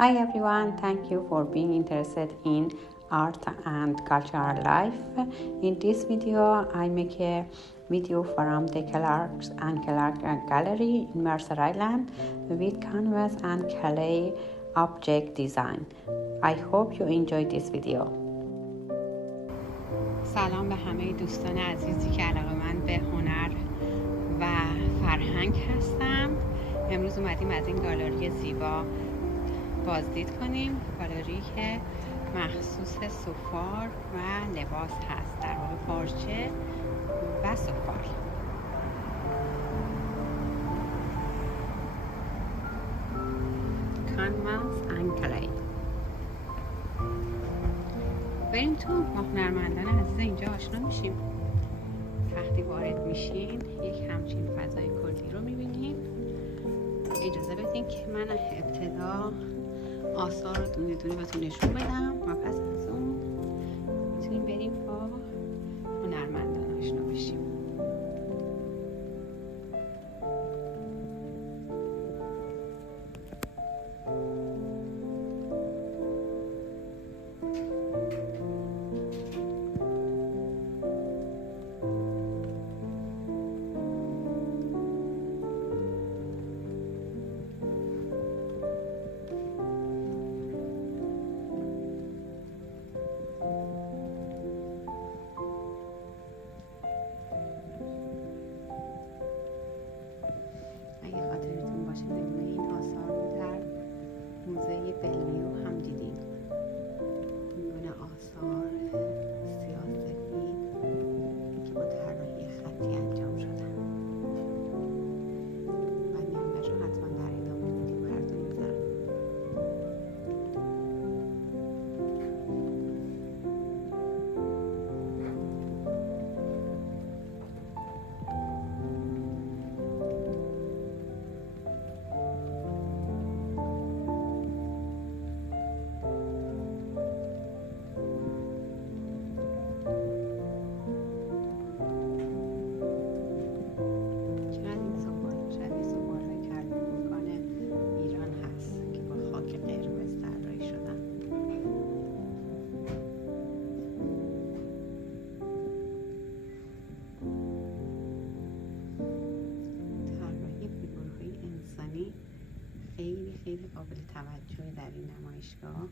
Hi everyone, thank you for being interested in art and cultural life. In this video, I make a video from the Clarke and Clarke Gallery in Mercer Island with canvas and clay object design. I hope you enjoy this video. سلام به همه دوستان عزیزی که علاقه‌مند به هنر و فرهنگ هستم. امروز اومدیم از این گالری زیبا بازدید کنیم، گالری که مخصوص سفال و لباس هست، در واقع پارچه و سفال. canvas and clay. بریم تو با هنرمندان عزیز اینجا آشنا میشیم. وقتی وارد میشین یک همچین فضای کلی رو میبینیم. اجازه بدین که من ابتدا آثار رو دونه دونه بهتون نشون بدم و پس از اون میتونیم بریم با هنرمندان آشنا بشیم. این آثار رو در موزه بلمیو هم دیدیم. این گونه آثار سیاه‌سفید که با طراحی خطی انجام شدن و نمونه‌اش رو حتما در ادامه ویدیو براتون میذارم. خیلی قابل توجه در این نمایشگاه.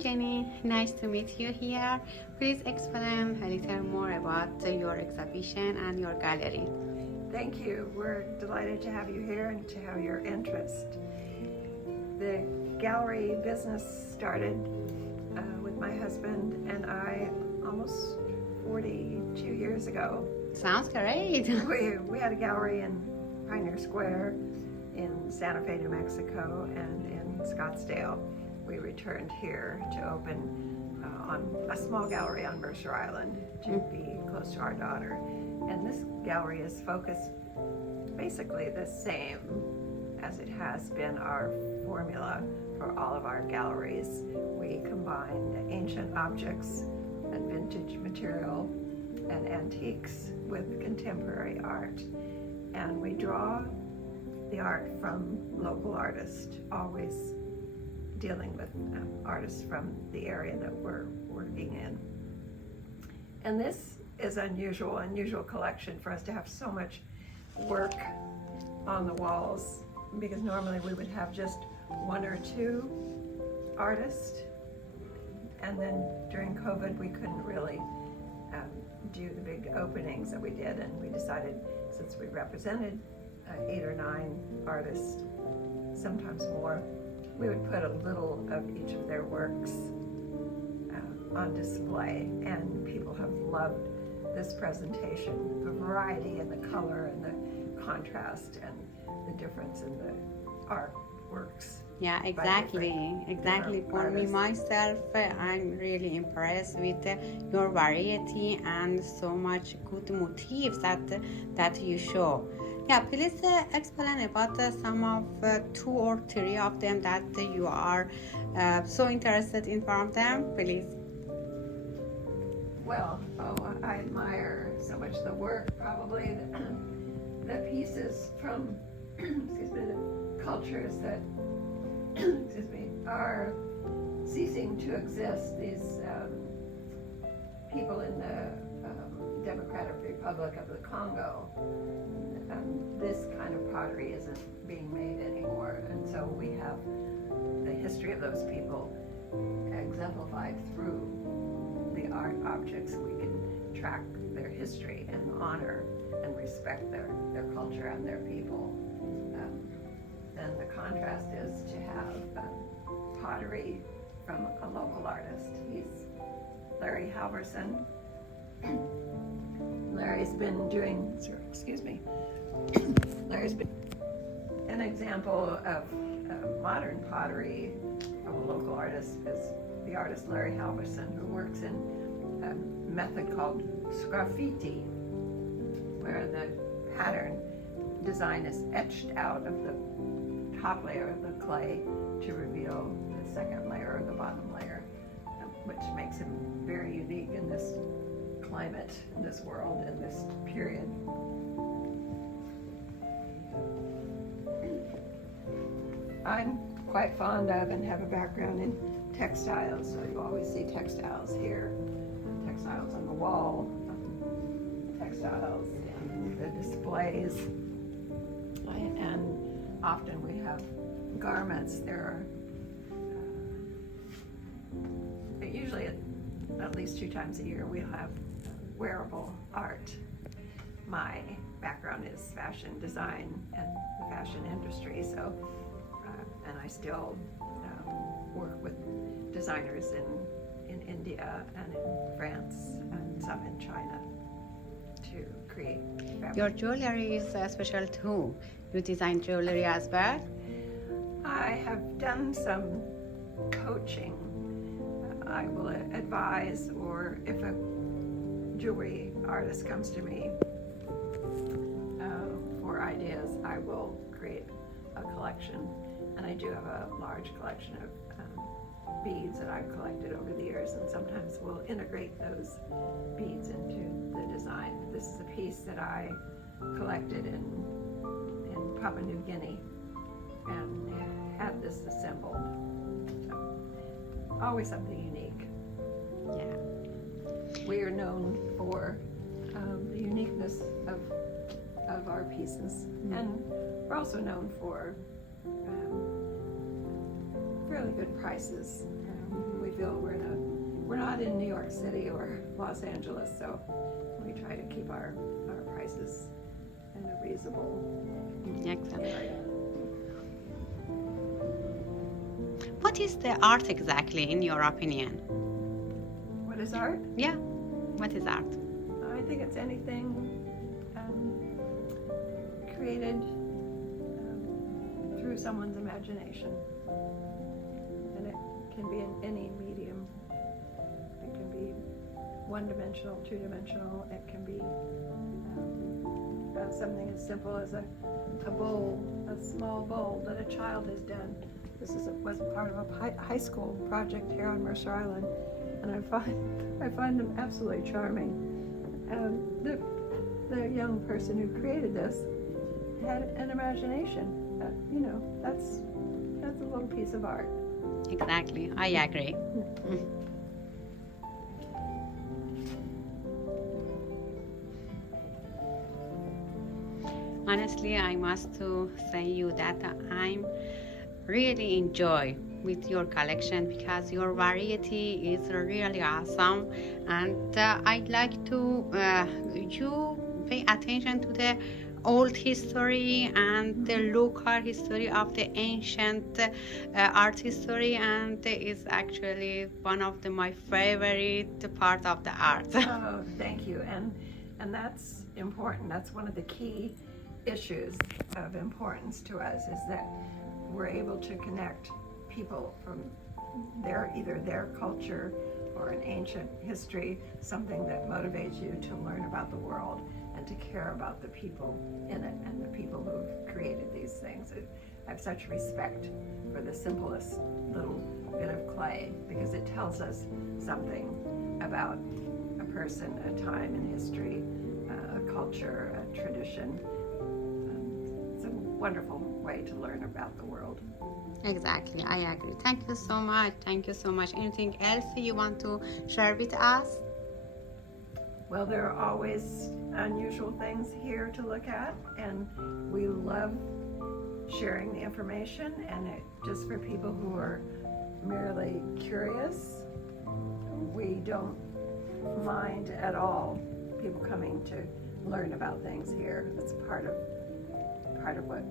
Jenny, nice to meet you here. Please explain a little more about your exhibition and your gallery. Thank you. We're delighted to have you here and to have your interest. The gallery business started with my husband and I almost 42 years ago. Sounds great. We had a gallery in Pioneer Square, in Santa Fe, New Mexico, and in Scottsdale. We returned here to open on a small gallery on Mercer Island to be close to our daughter. And this gallery is focused basically the same as it has been our formula for all of our galleries. We combine ancient objects and vintage material and antiques with contemporary art. And we draw the art from local artists, always dealing with artists from the area that we're working in. And this is unusual collection for us to have so much work on the walls, because normally we would have just one or two artists, and then during COVID we couldn't really do the big openings that we did, and we decided, since we represented 8 or 9 artists, sometimes more, we would put a little of each of their works on display, and people have loved this presentation, the variety and the color and the contrast and the difference in the artworks. Yeah, exactly. For me, myself, I'm really impressed with your variety and so much good motifs that you show. Yeah, please explain about some of 2 or 3 of them that you are so interested in from them, please. Well, I admire so much the work, probably the pieces from the cultures that are ceasing to exist. These people in the Democratic Republic of the Congo, this kind of pottery isn't being made anymore, and so we have the history of those people exemplified through the art objects. We can track their history and honor and respect their culture and their people. And the contrast is to have pottery from a local artist. He's Larry Halverson. Larry's been doing, Larry's been an example of modern pottery from a local artist is the artist Larry Halverson, who works in a method called sgraffiti, where the pattern design is etched out of the top layer of the clay to reveal the second layer or the bottom layer, which makes him very unique in this climate, in this world, in this period. I'm quite fond of and have a background in textiles, so you always see textiles here, textiles on the wall, textiles in the displays, and often we have garments. There are usually at least 2 times a year we'll have wearable art. My background is fashion design and the fashion industry, so and I still work with designers in India and in France and some in China to create fabric. Your jewelry is special too. You design jewelry as well? I have done some coaching. I will advise, or if a jewelry artist comes to me for ideas, I will create a collection. And I do have a large collection of beads that I've collected over the years, and sometimes we'll integrate those beads into the design. This is a piece that I collected in Papua New Guinea and had this assembled. So, always something unique. Yeah. We are known for the uniqueness of our pieces, and we're also known for fairly good prices. We we feel we're not in New York City or Los Angeles, so we try to keep our prices in a reasonable Excellent. area. What is the art exactly, in your opinion? What is art? Yeah, what is art? I think it's anything created through someone's imagination. And it can be in any medium. It can be one-dimensional, two-dimensional. It can be something as simple as a bowl, a small bowl that a child has done. This was part of a high school project here on Mercer Island, and I find them absolutely charming. The young person who created this had an imagination. That's a little piece of art. Exactly, I agree. Honestly, I must to say you that I'm really enjoy with your collection because your variety is really awesome, and I'd like to you pay attention to the old history and the local history of the ancient art history, and is actually one of my favorite part of the art. Oh, thank you. And that's important. That's one of the key issues of importance to us, is that we're able to connect people from either their culture or an ancient history, something that motivates you to learn about the world and to care about the people in it and the people who've created these things. I have such respect for the simplest little bit of clay because it tells us something about a person, a time in history, a culture, a tradition. It's a wonderful way to learn about the world. Exactly, I agree. Thank you so much. Thank you so much. Anything else you want to share with us? Well, there are always unusual things here to look at, and we love sharing the information, and just for people who are merely curious, we don't mind at all people coming to learn about things here. It's part of what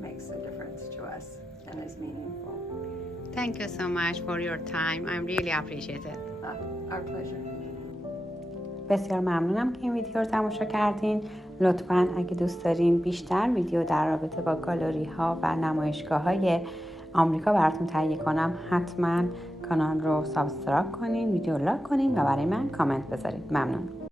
makes a difference to us and is meaningful. Thank you so much for your time. I'm really appreciate it. Our pleasure. بسیار ممنونم که این ویدیو رو تماشا کردین. لطفاً اگه دوست دارین بیشتر ویدیو در رابطه با گالری ها و نمایشگاه های آمریکا براتون تهیه کنم، حتما کانال رو سابسکرایب کنین، ویدیو لایک کنین و برای من کامنت بذارید. ممنون.